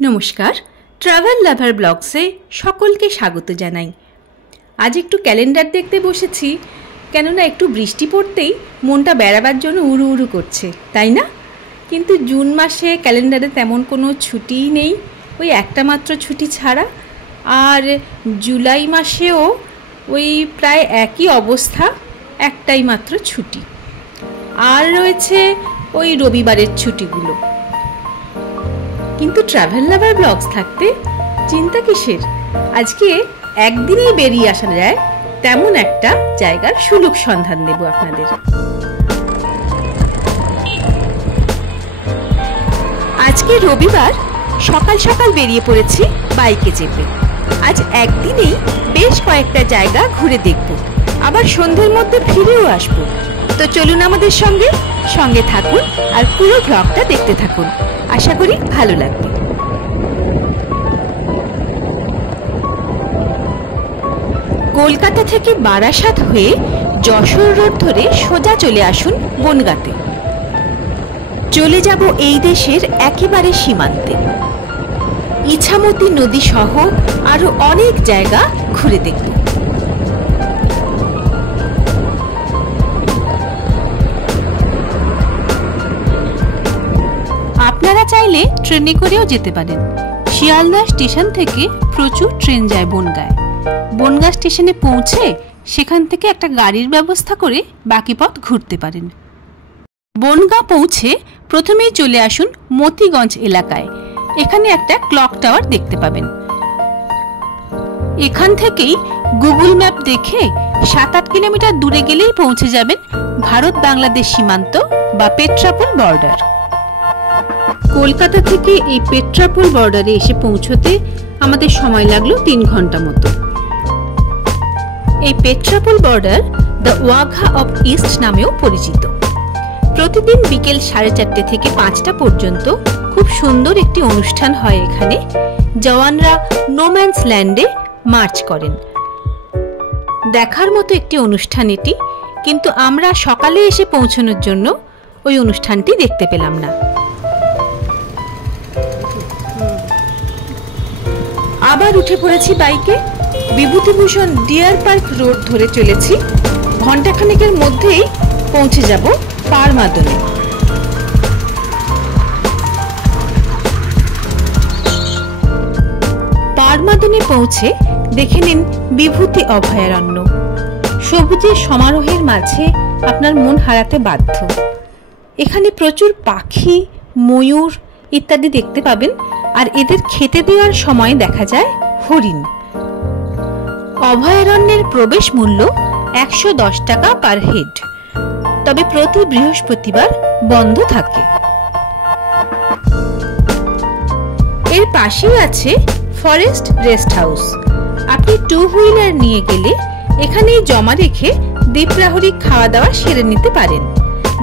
নমস্কার, ট্রাভেল লাভার ব্লগসে সকলকে স্বাগত জানাই। আজ একটু ক্যালেন্ডার দেখতে বসেছি, কেননা একটু বৃষ্টি পড়তেই মনটা বেড়াবার জন্য উড়ু উড়ু করছে, তাই না? কিন্তু জুন মাসে ক্যালেন্ডারে তেমন কোনো ছুটিই নেই, ওই একটা মাত্র ছুটি ছাড়া। আর জুলাই মাসেও ওই প্রায় একই অবস্থা, একটাই মাত্র ছুটি। আর রয়েছে ওই রবিবারের ছুটিগুলো। কিন্তু ট্রাভেল লাভার ব্লগস থাকতে চিন্তা কিসের? আজকে একদিনেই বেরিয়ে আসা যায় তেমন একটা জায়গার সুলুক সন্ধান দেব আপনাদের। আজকে রবিবার, সকাল সকাল বেরিয়ে পড়েছি বাইকে চেপে। আজ একদিনেই বেশ কয়েকটা জায়গা ঘুরে দেখব, আবার সন্ধ্যের মধ্যে ফিরেও আসবো। তো চলুন আমাদের সঙ্গে সঙ্গে থাকুন আর পুরো ব্লগটা দেখতে থাকুন, আশা করি ভালো লাগবে। কলকাতা থেকে বারাসাত হয়ে যশোর রোড ধরে সোজা চলে আসুন বনগাঁতে। চলে যাব এই দেশের একেবারে সীমান্তে। ইছামতি নদী সহ আরো অনেক জায়গা ঘুরে দেখব। আপনারা চাইলে ট্রেনে করেও যেতে পারেন। শিয়ালদা স্টেশন থেকে প্রচুর ট্রেন যায় বনগাঁয়। বনগাঁ স্টেশনে পৌঁছে সেখান থেকে একটা গাড়ির ব্যবস্থা করে বাকি পথ ঘুরতে পারেন। বনগাঁ পৌঁছে প্রথমেই চলে আসুন মতিগঞ্জ এলাকায়। এখানে একটা ক্লক টাওয়ার দেখতে পাবেন। এখান থেকেই গুগল ম্যাপ দেখে 7-8 কিলোমিটার দূরে গেলেই পৌঁছে যাবেন ভারত বাংলাদেশ সীমান্ত বা পেট্রাপোল বর্ডার। কলকাতা থেকে এই পেট্রাপোল বর্ডারে এসে পৌঁছতে আমাদের সময় লাগলো 3 ঘন্টা মতো। এই Petrapole border the Wagah of east নামেও পরিচিত। প্রতিদিন বিকেল 4:30 থেকে 5টা পর্যন্ত খুব সুন্দর একটি অনুষ্ঠান হয় এখানে। জওয়ানরা নোম্যান্স ল্যান্ডে মার্চ করেন। দেখার মতো একটি অনুষ্ঠান এটি, কিন্তু আমরা সকালে এসে পৌঁছানোর জন্য ওই অনুষ্ঠানটি দেখতে পেলাম না। আবার উঠে পড়েছি বাইকে। বিভূতিভূষণ ডিয়ার পার্ক রোড ধরে চলেছি। ঘন্টাখানেকের মধ্যেই পৌঁছে যাব পারমাদনে। পারমাদনে পৌঁছে দেখে নিন বিভূতি অভয়ারণ্য। সবুজের সমারোহের মাঝে আপনার মন হারাতে বাধ্য। এখানে প্রচুর পাখি, ময়ূর ইত্যাদি দেখতে পাবেন। আর এদের খেতে দেওয়ার সময় দেখা যায় হরিণ। অভয়ারণ্যের প্রবেশ মূল্য 110 টাকা পার হেড, তবে প্রতি বৃহস্পতিবার বন্ধ থাকে। এর পাশেই আছে ফরেস্ট রেস্ট হাউস। আপনি 2 হুইলার নিয়ে গেলে এখানেই জমা রেখে দ্বীপ্রাহরিক খাওয়া দাওয়া সেরে নিতে পারেন।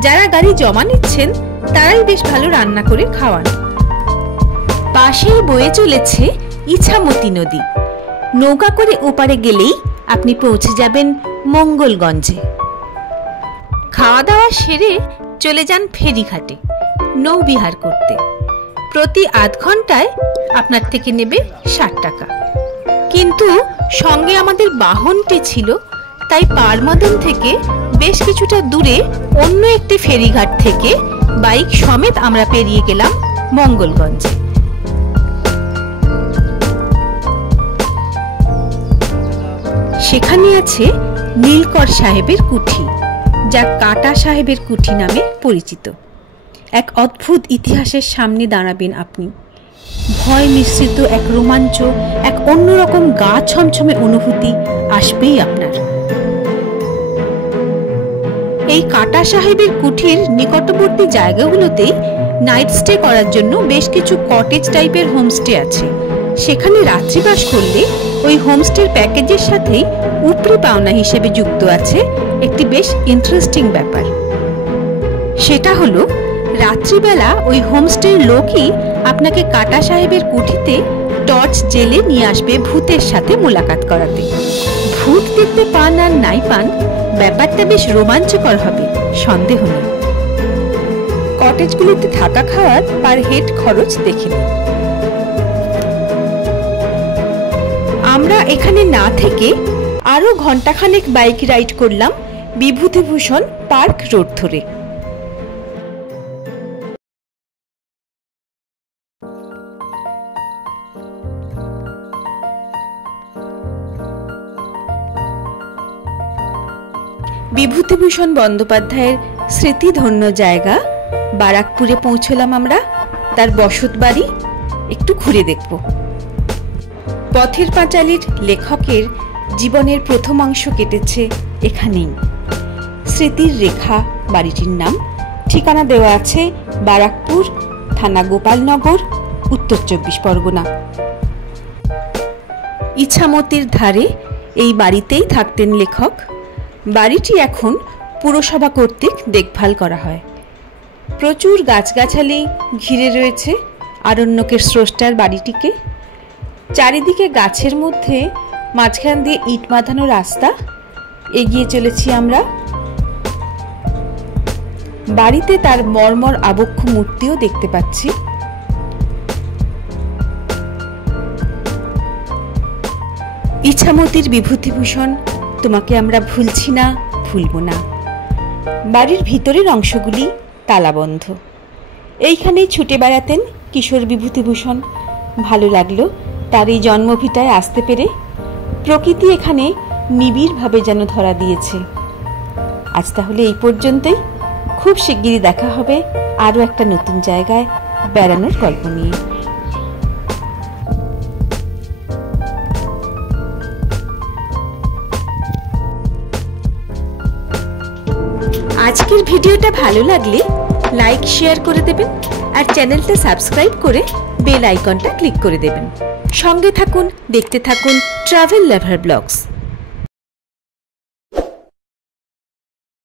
যারা গাড়ি জমা নিচ্ছেন তারাই বেশ ভালো রান্না করে খাওয়ান। পাশেই বয়ে চলেছে ইছামতি নদী। নৌকা করে ওপারে গেলেই আপনি পৌঁছে যাবেন মঙ্গলগঞ্জে। খাওয়া দাওয়া সেরে চলে যান ফেরিঘাটে নৌবিহার করতে। প্রতি আধ ঘন্টায় আপনার থেকে নেবে 60 টাকা। কিন্তু সঙ্গে আমাদের বাহনটি ছিল, তাই পারমাদন থেকে বেশ কিছুটা দূরে অন্য একটি ফেরিঘাট থেকে বাইক সমেত আমরা পেরিয়ে গেলাম মঙ্গলগঞ্জে। সেখানে আছে নীলকর সাহেবের কুঠি, যা কাটা সাহেবের কুঠি নামে পরিচিত। এক অদ্ভুত ইতিহাসের সামনে দাঁড়াবেন আপনি। ভয় মিশ্রিত এক রোমাঞ্চ, এক অন্যরকম গা ছমছমে অনুভূতি আসবেই আপনার। এই কাটা সাহেবের কুঠির নিকটবর্তী জায়গাগুলোতেই নাইট স্টে করার জন্য বেশ কিছু কটেজ টাইপের হোমস্টে আছে। সেখানে রাত্রিবাস করলে ওই হোমস্টের প্যাকেজের সাথেই উপরি পাওনা হিসেবে যুক্ত আছে একটি বেশ ইন্টারেস্টিং ব্যাপার। সেটা হলো রাত্রিবেলা ওই হোমস্টের লোকই আপনাকে কাটা সাহেবের কুঠিতে টর্চ জেলে নিয়ে আসবে ভূতের সাথে মোলাকাত করাতে। ভূত দেখতে পান আর নাই পান, ব্যাপারটা বেশ রোমাঞ্চকর হবে, সন্দেহ নেই। কটেজগুলিতে থাকা খাওয়ার পার হেড খরচ দেখে নিন। আমরা এখানে না থেকে আরো ঘন্টাখানেক বাইক রাইড করলাম বিভূতিভূষণ পার্ক রোড ধরে। বিভূতিভূষণ বন্দ্যোপাধ্যায়ের স্মৃতিধন্য জায়গা বারাকপুরে পৌঁছলাম আমরা। তার বসত বাড়ি একটু ঘুরে দেখব। পথের পাঁচালীর লেখকের জীবনের প্রথম অংশ কেটেছে এখানেই। স্মৃতির রেখা বাড়িটির নাম। ঠিকানা দেওয়া আছে বারাকপুর, থানা গোপালনগর, উত্তর 24 পরগনা। ইছামতির ধারে এই বাড়িতেই থাকতেন লেখক। বাড়িটি এখন পুরসভা কর্তৃক দেখভাল করা হয়। প্রচুর গাছগাছালি ঘিরে রয়েছে আরণ্যকের স্রষ্টার বাড়িটিকে। চারিদিকে গাছের মধ্যে মাঝখান দিয়ে ইট বাঁধানো রাস্তা। এগিয়ে চলেছি আমরা। বাড়িতে তার মর্মর আবক্ষ মূর্তিও দেখতে পাচ্ছি। ইছামতির বিভূতিভূষণ, তোমাকে আমরা ভুলছি না, ভুলব না। বাড়ির ভিতরের অংশগুলি তালাবন্ধ। এইখানেই ছুটে বেড়াতেন কিশোর বিভূতিভূষণ। ভালো লাগলো তার এই জন্মভিটায় আসতে পেরে। প্রকৃতি এখানে নিবিড়ভাবে যেন ধরা দিয়েছে। আজ তাহলে এই পর্যন্তই। খুব শিগগিরই দেখা হবে আরও একটা নতুন জায়গায় বেড়ানোর গল্প নিয়ে। আজকের ভিডিওটা ভালো লাগলে লাইক শেয়ার করে দেবেন আর চ্যানেলটা সাবস্ক্রাইব করে বেল আইকনটা ক্লিক করে দেবেন। সঙ্গে থাকুন, দেখতে থাকুন ট্রাভেল লাভার ব্লগস।